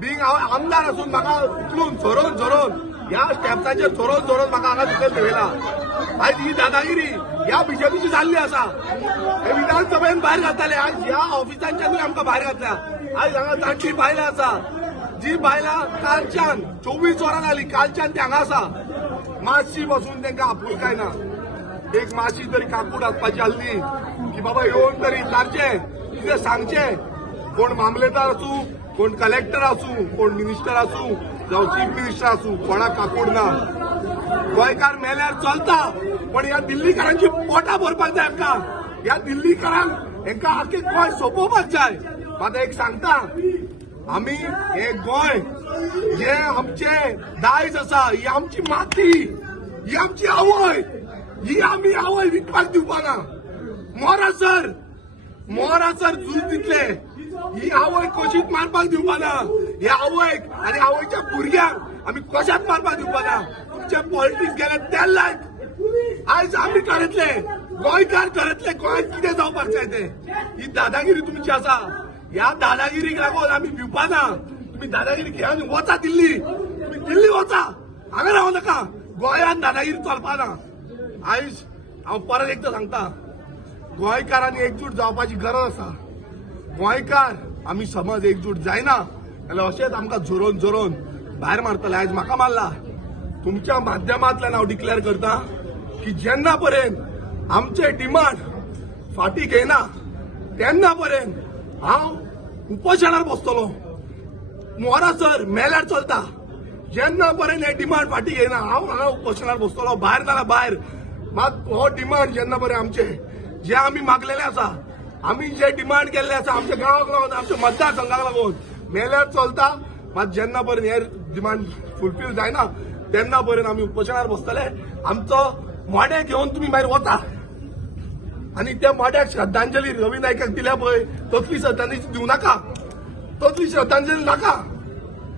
Bing हांव आमदार असून म्हाका उचलून झरोन ह्या स्टेप्साचेर झरोन म्हाका हांगा सकयल देवयला। आयज ही दादागिरी ह्या बीजेपीची जाल्ली आसा। हे विधानसभेन भायर घातले, आज ह्या ऑफिसांच्यानूय आमकां भायर घातल्या। आयज हांगा जाणटी बायलां आसा, जी बायलां कालच्यान 24 वरां जालीं, कालच्यान ते हांगा आसा। मातशी बसून तांकां आपुलकाय ना। एक मातशी तरी काकूट आसपाची आसली की बाबा येवन तरी विचारचें, कितें सांगचें। कोण मामलेदार आसूं, कोण कलेक्टर आसूं, कोण मिनिस्टर आसूं, जावं चीफ मिनिस्टर आसूं, कोणाक काकूड ना। गोंयकार मेल्यार चलता, पण ह्या दिल्लीकारांची पोटां भरपाक जाय आमकां। ह्या दिल्लीकारांक हांकां आख्खें गोंय सोंपोवपाक जाय। आतां एक सांगता, आमी हे गोंय जे आमचे दायज आसा, ही आमची माती, ही आमची आवय, ही आमी आवय विकपाक दिवपाना। मोरासर झूज दितले, ही आवय कशीच मारपाक दिवपाना। ह्या आवयक आनी आवयच्या भुरग्यांक आमी कशाच मारपाक दिवपाना। तुमचे पॉलिटिक्स गेले ते लायक आयज आमी करतले, गोंयकार करतले, गोंयांत कितें जावपाक जाय ते। ही दादागिरी तुमची आसा, ह्या दादागिरीक लागून आमी भिवपाना। तुम्ही दादागिरी घेवन वचा दिल्ली, तुम्ही दिल्ली वचा, हांगा रावू नाका। गोंयांत दादागिरी चलपाना। आयज हांव परत एकदां सांगता, गोंयकारांनी एकजूट जावपाची गरज आसा। गोंयकार आमी समज एकजूट जायना जाल्यार अशेंच आमकां झरोन भायर मारतले। आयज म्हाका मारला, तुमच्या माध्यमांतल्यान हांव डिक्लेअर करता की जेन्ना पर्यंत आमचे डिमांड फाटीं घेयना तेन्ना पर्यंत हांव उपोशणार बसतलो। मोरासर मेल्यार चलता, जेन्ना पर्यंत हे डिमांड फाटीं घेयना हांव हांगा उपोशणार बसतलो। भायर जाल्यार भायर, मात हो डिमांड जेन्ना पर्यंत आमचे जे आमी मागलेले आसा, आमी जे डिमांड केल्ले आसा आमच्या गांवाक लागून, आमच्या मतदारसंघाक लागून, मेल्यार चलता। मात जेन्ना पर्यंत हे डिमांड फुलफील जायना तेन्ना पर्यंत आमी उपोशणार बसतले। आमचो मोडे घेवन तुमी मागीर वता आनी त्या मोड्याक श्रद्धांजली रवी नायकाक दिल्या पळय, तसली श्रद्धांजली दिवं नाका, तसली श्रद्धांजली नाका।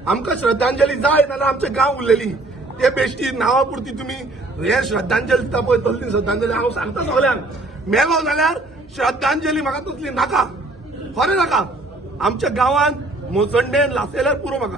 आमकां श्रद्धांजली जाय नाल्यार आमचें गांव उरलेली, ते बेश्टी नांवा पुरती तुमी हे श्रद्धांजली दिता पळय तसली श्रद्धांजली हांव सांगता सगळ्यांक, मेलो जाल्यार श्रद्धांजली म्हाका तसली नाका, खरें नाका। आमच्या गांवांत मोचंडेन लासयल्यार पुरो म्हाका।